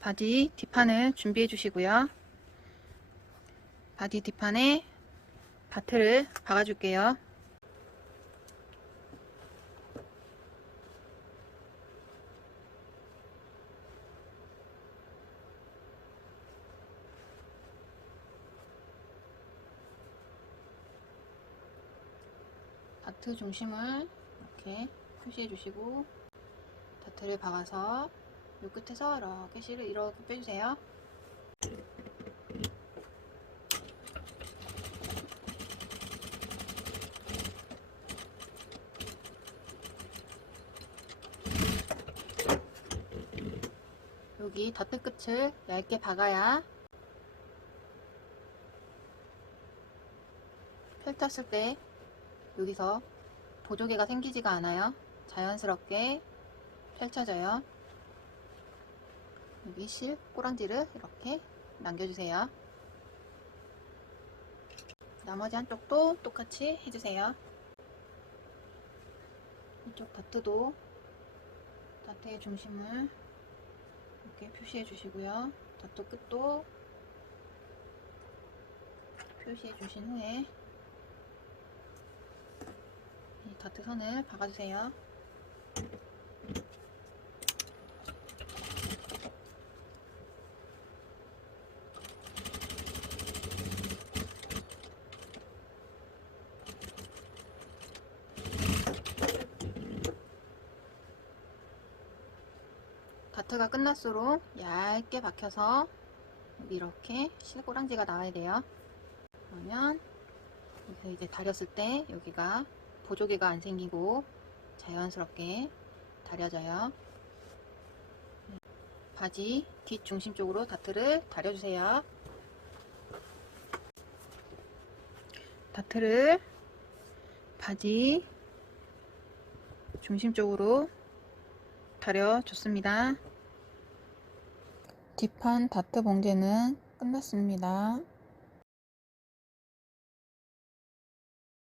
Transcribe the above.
바지 뒷판을 준비해 주시고요. 바지 뒷판에 바트를 박아 줄게요. 다트 중심을 이렇게 표시해 주시고 다트를 박아서 요 끝에서 이렇게 실을 이렇게 빼주세요. 여기 다트 끝을 얇게 박아야 펼쳤을 때 여기서 보조개가 생기지가 않아요. 자연스럽게 펼쳐져요. 여기 실 꼬랑지를 이렇게 남겨주세요. 나머지 한쪽도 똑같이 해주세요. 이쪽 다트도 다트의 중심을 이렇게 표시해 주시고요. 다트 끝도 표시해 주신 후에 이 다트 선을 박아주세요. 다트가 끝날수록 얇게 박혀서 이렇게 실꼬랑지가 나와야 돼요. 그러면 여기서 이제 다렸을 때 여기가 보조개가 안 생기고 자연스럽게 다려져요. 바지 뒷 중심 쪽으로 다트를 다려주세요. 다트를 바지 중심 쪽으로 다려줬습니다. 뒷판 다트 봉제는 끝났습니다.